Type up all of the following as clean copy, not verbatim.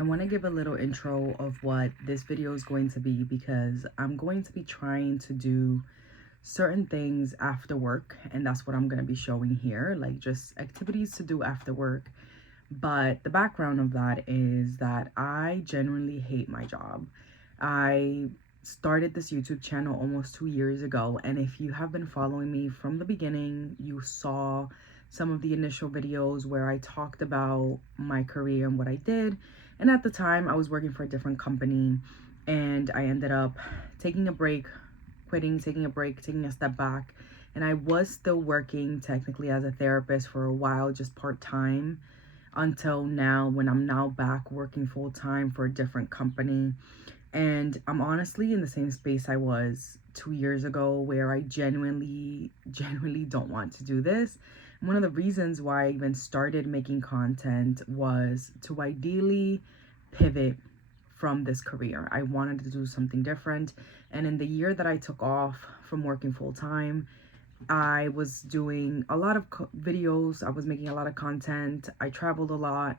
I want to give a little intro of what this video is going to be because I'm going to be trying to do certain things after work, and that's what I'm going to be showing here, like just activities to do after work. But the background of that is that I genuinely hate my job. I started this YouTube channel almost 2 years ago, and if you have been following me from the beginning, you saw some of the initial videos where I talked about my career and what I did. And at the time, I was working for a different company, and I ended up taking a break, quitting, taking a break, taking a step back. And I was still working technically as a therapist for a while, just part-time, until now, when I'm now back working full-time for a different company. And I'm honestly in the same space I was 2 years ago, where I genuinely don't want to do this. One of the reasons why I even started making content was to ideally pivot from this career. I wanted to do something different. And in the year that I took off from working full time, I was doing a lot of videos. I was making a lot of content. I traveled a lot,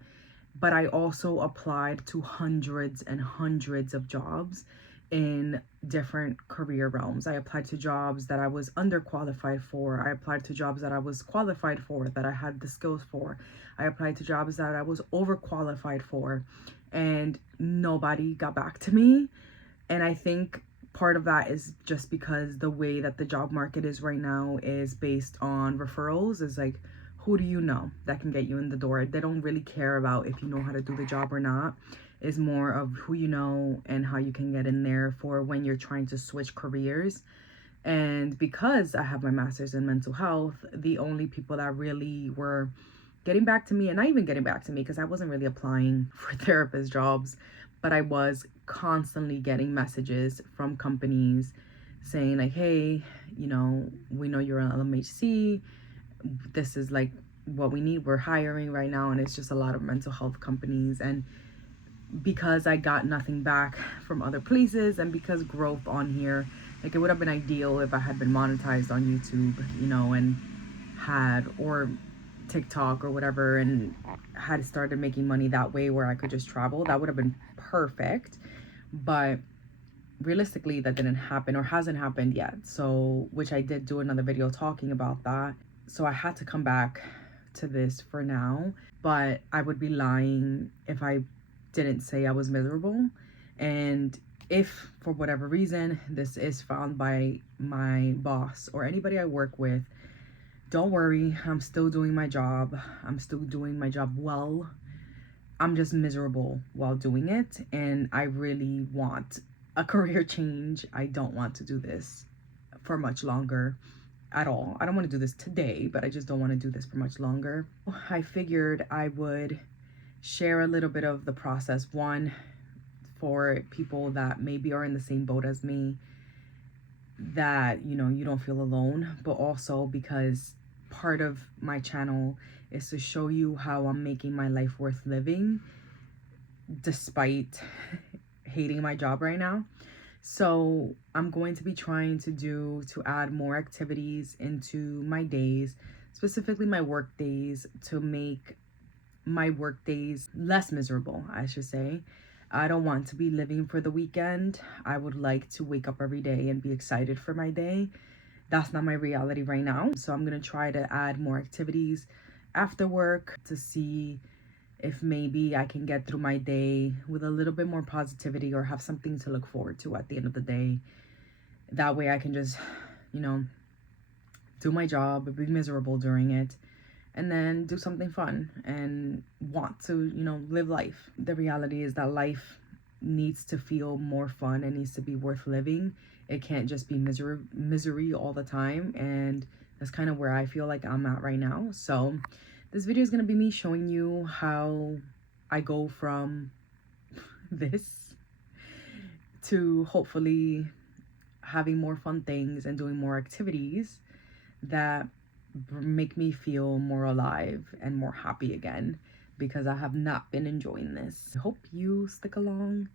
but I also applied to hundreds and hundreds of jobs in different career realms. I applied to jobs that I was underqualified for. I applied to jobs that I was qualified for, that I had the skills for. I applied to jobs that I was overqualified for, and nobody got back to me. And I think part of that is just because the way that the job market is right now is based on referrals. Is like, who do you know that can get you in the door? They don't really care about if you know how to do the job or not. It's more of who you know and how you can get in there for when you're trying to switch careers. And because I have my master's in mental health, the only people that really were getting back to me, and not even getting back to me because I wasn't really applying for therapist jobs, but I was constantly getting messages from companies saying like, hey, we know you're an LMHC. This is like what we need. We're hiring right now. And it's just a lot of mental health companies. And because I got nothing back from other places, and because growth on here, like, it would have been ideal if I had been monetized on YouTube, and had, or TikTok or whatever, and had started making money that way where I could just travel. That would have been perfect. But realistically, that didn't happen, or hasn't happened yet. So, which I did do another video talking about that. So I had to come back to this for now, but I would be lying if I didn't say I was miserable. And if for whatever reason this is found by my boss or anybody I work with, don't worry, I'm still doing my job. I'm still doing my job well. I'm just miserable while doing it, and I really want a career change. I don't want to do this for much longer at all. I don't want to do this today, but I just don't want to do this for much longer. I figured I would share a little bit of the process, one, for people that maybe are in the same boat as me, that you don't feel alone, but also because part of my channel is to show you how I'm making my life worth living despite hating my job right now. So I'm going to be trying to add more activities into my days, specifically my work days, to make my work days less miserable, I should say. I don't want to be living for the weekend. I would like to wake up every day and be excited for my day. That's not my reality right now. So I'm going to try to add more activities after work to see if maybe I can get through my day with a little bit more positivity, or have something to look forward to at the end of the day. That way I can just, do my job, be miserable during it, and then do something fun and want to, live life. The reality is that life needs to feel more fun. It needs to be worth living. It can't just be misery all the time. And that's kind of where I feel like I'm at right now. So this video is going to be me showing you how I go from this to hopefully having more fun things and doing more activities that make me feel more alive and more happy again, because I have not been enjoying this. I hope you stick along,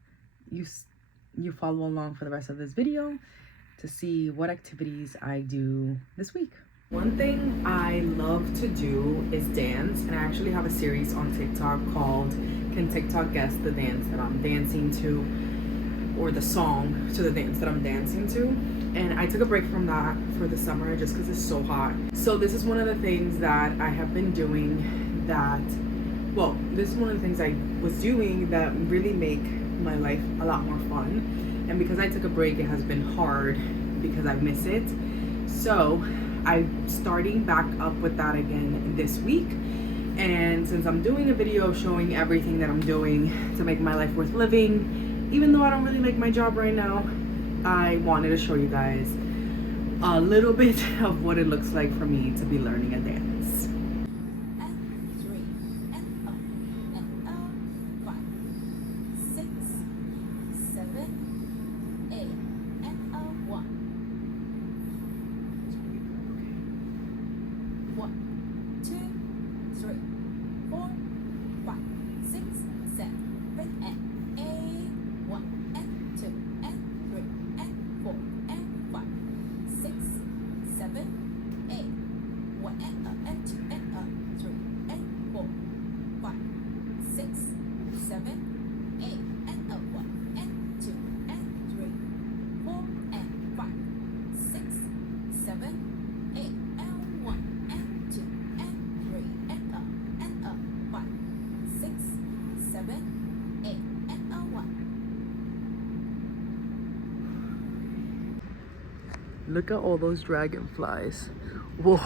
you follow along for the rest of this video to see what activities I do this week. One thing I love to do is dance, and I actually have a series on TikTok called can TikTok guess the dance that I'm dancing to, or the song to the dance that I'm dancing to. And I took a break from that for the summer just because it's so hot. So this is one of the things that I have been doing that, well, this is one of the things I was doing that really make my life a lot more fun. And because I took a break, it has been hard because I miss it. So I'm starting back up with that again this week. And since I'm doing a video showing everything that I'm doing to make my life worth living, even though I don't really like my job right now, I wanted to show you guys a little bit of what it looks like for me to be learning a dance. Look at all those dragonflies. Whoa.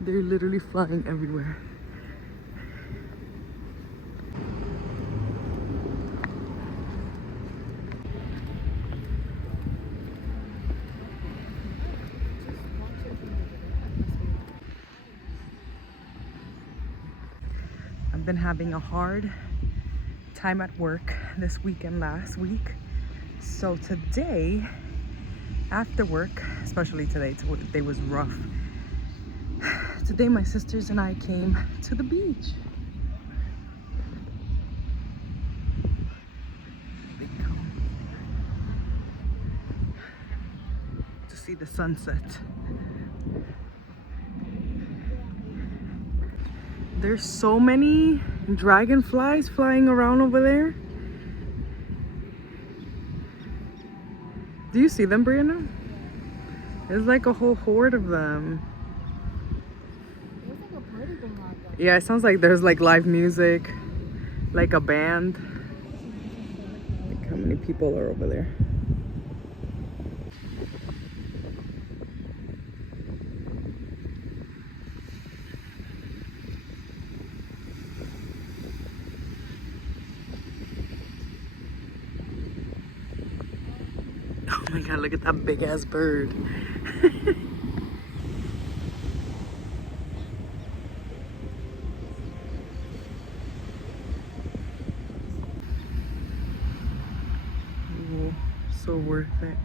They're literally flying everywhere. I've been having a hard time at work this week and last week. So today, after work, especially today was rough. Today my sisters and I came to the beach. They come to see the sunset. There's so many dragonflies flying around over there. Do you see them, Brianna? There's like a whole horde of them. There's like a party going on though. Yeah, it sounds like there's like live music, like a band. Like how many people are over there? Oh my god, look at that big ass bird. Ooh, so worth it.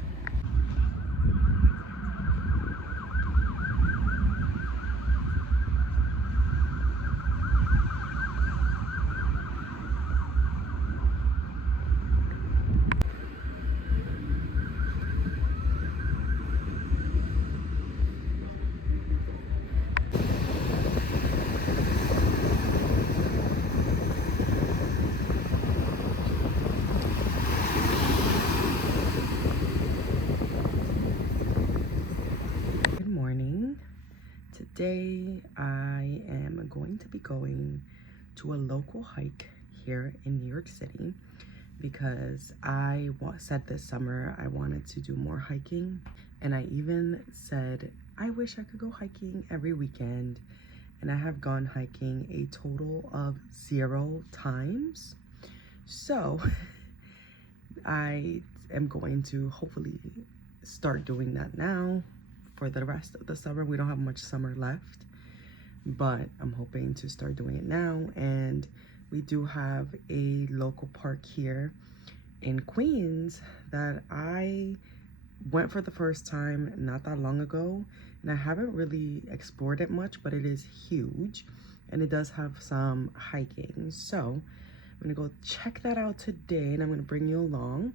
Today I am going to be going to a local hike here in New York City because I said this summer I wanted to do more hiking, and I even said I wish I could go hiking every weekend, and I have gone hiking a total of 0 times. So I am going to hopefully start doing that now for the rest of the summer. We don't have much summer left, but I'm hoping to start doing it now. And we do have a local park here in Queens that I went for the first time not that long ago, and I haven't really explored it much, but it is huge and it does have some hiking. So I'm gonna go check that out today, and I'm gonna bring you along.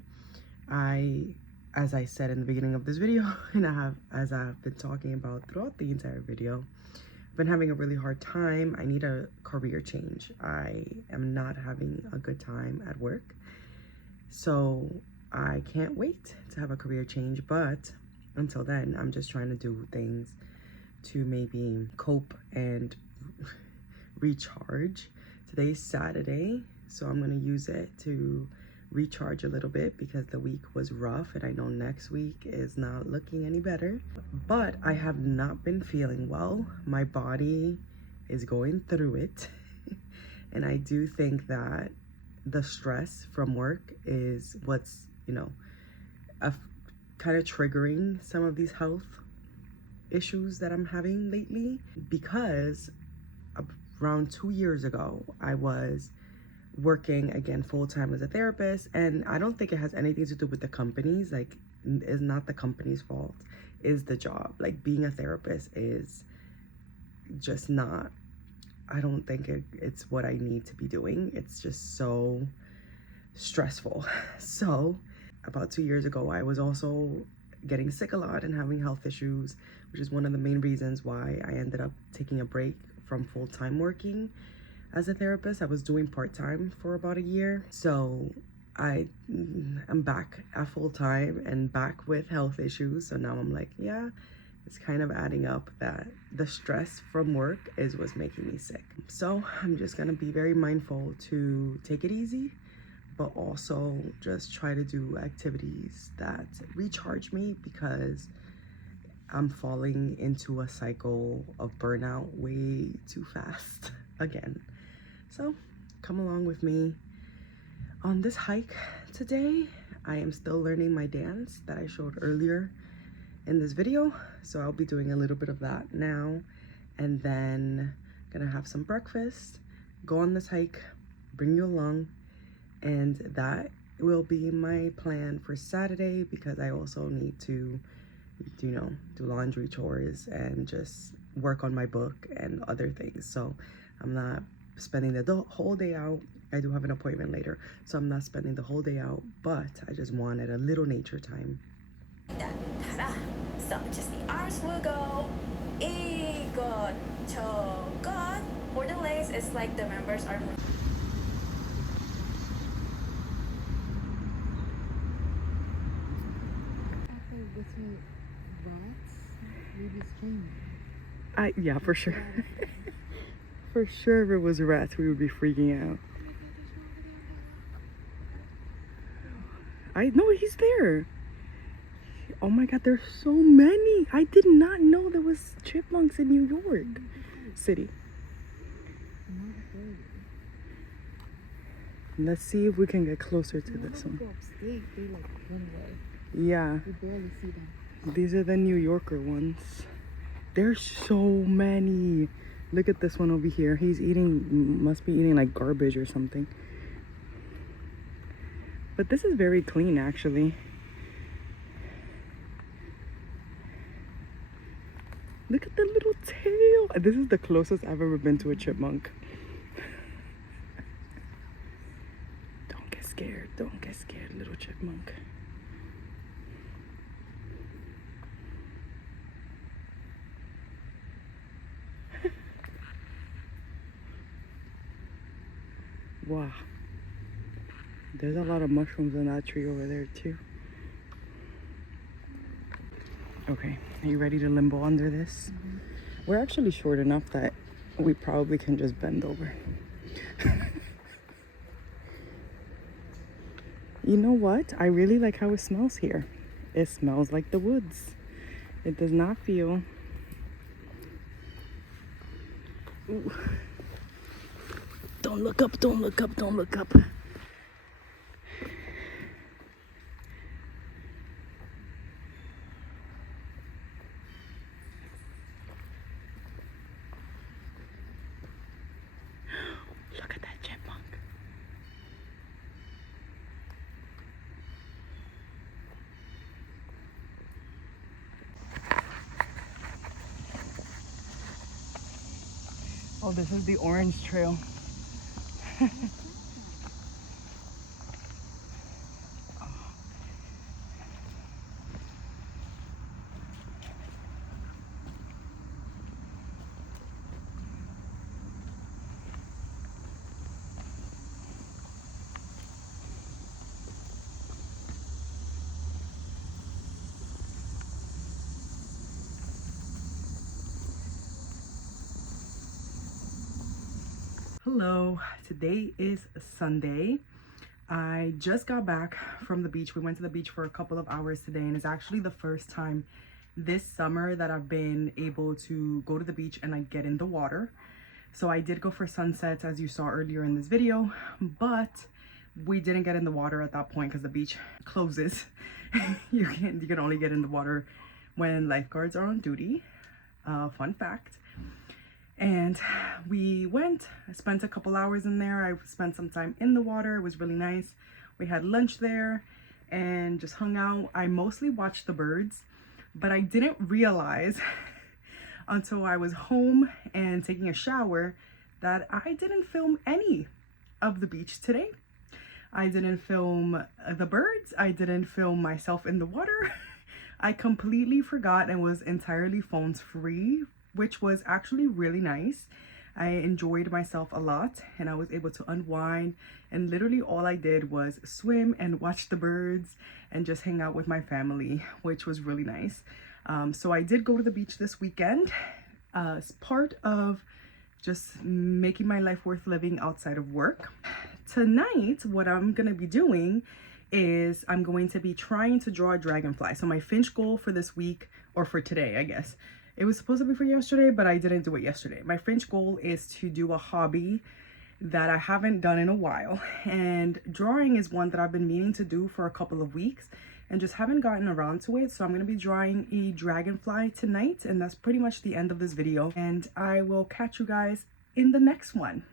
I as I said in the beginning of this video, and as I've been talking about throughout the entire video, I've been having a really hard time. I need a career change. I am not having a good time at work. So I can't wait to have a career change, but until then, I'm just trying to do things to maybe cope and recharge. Today's Saturday, so I'm gonna use it to recharge a little bit because the week was rough and I know next week is not looking any better. But I have not been feeling well. My body is going through it. And I do think that the stress from work is what's, kind of triggering some of these health issues that I'm having lately. Because around 2 years ago, I was working again full-time as a therapist, and I don't think it has anything to do with the companies. Like, it's not the company's fault, is the job. Like, being a therapist is just not, I don't think it's what I need to be doing. It's just so stressful. So about 2 years ago, I was also getting sick a lot and having health issues, which is one of the main reasons why I ended up taking a break from full-time working as a therapist. I was doing part-time for about a year. So I'm back at full-time and back with health issues. So now I'm like, yeah, it's kind of adding up that the stress from work is what's making me sick. So I'm just gonna be very mindful to take it easy, but also just try to do activities that recharge me, because I'm falling into a cycle of burnout way too fast again. So come along with me on this hike today. I am still learning my dance that I showed earlier in this video. So I'll be doing a little bit of that now, and then gonna have some breakfast, go on this hike, bring you along, and that will be my plan for Saturday, because I also need to, do laundry, chores, and just work on my book and other things. So I'm not spending the whole day out. I do have an appointment later, so I'm not spending the whole day out, but I just wanted a little nature time. Ta-da! So just the arms will go 이것 저것. For the legs, it's like the members are moving. Yeah, for sure. For sure, if it was rats, we would be freaking out. I know he's there. Oh my God, there's so many. I did not know there was chipmunks in New York City. Let's see if we can get closer to this one. Yeah. You barely see them. These are the New Yorker ones. There's so many. Look at this one over here. He's eating, must be eating like garbage or something. But this is very clean, actually. Look at the little tail. This is the closest I've ever been to a chipmunk. Don't get scared. Don't get scared, little chipmunk. Wow. There's a lot of mushrooms on that tree over there too. Okay, are you ready to limbo under this? Mm-hmm. We're actually short enough that we probably can just bend over. You know what? I really like how it smells here. It smells like the woods. It does not feel... Ooh. Don't look up, don't look up, don't look up. Look at that chipmunk. Oh, this is the orange trail. Hello, today is Sunday. I just got back from the beach. We went to the beach for a couple of hours today, and it's actually the first time this summer that I've been able to go to the beach and like get in the water. So I did go for sunsets, as you saw earlier in this video, but we didn't get in the water at that point because the beach closes. You can only get in the water when lifeguards are on duty. Fun fact. And we went, I spent a couple hours in there. I spent some time in the water. It was really nice. We had lunch there and just hung out. I mostly watched the birds, but I didn't realize until I was home and taking a shower that I didn't film any of the beach today. I didn't film the birds. I didn't film myself in the water. I completely forgot and was entirely phones free, which was actually really nice. I enjoyed myself a lot and I was able to unwind, and literally all I did was swim and watch the birds and just hang out with my family, which was really nice. So I did go to the beach this weekend as part of just making my life worth living outside of work. Tonight, what I'm gonna be doing is I'm going to be trying to draw a dragonfly. So my Finch goal for this week, or for today, I guess. It was supposed to be for yesterday, but I didn't do it yesterday. My Finch goal is to do a hobby that I haven't done in a while. And drawing is one that I've been meaning to do for a couple of weeks and just haven't gotten around to it. So I'm gonna be drawing a dragonfly tonight, and that's pretty much the end of this video. And I will catch you guys in the next one.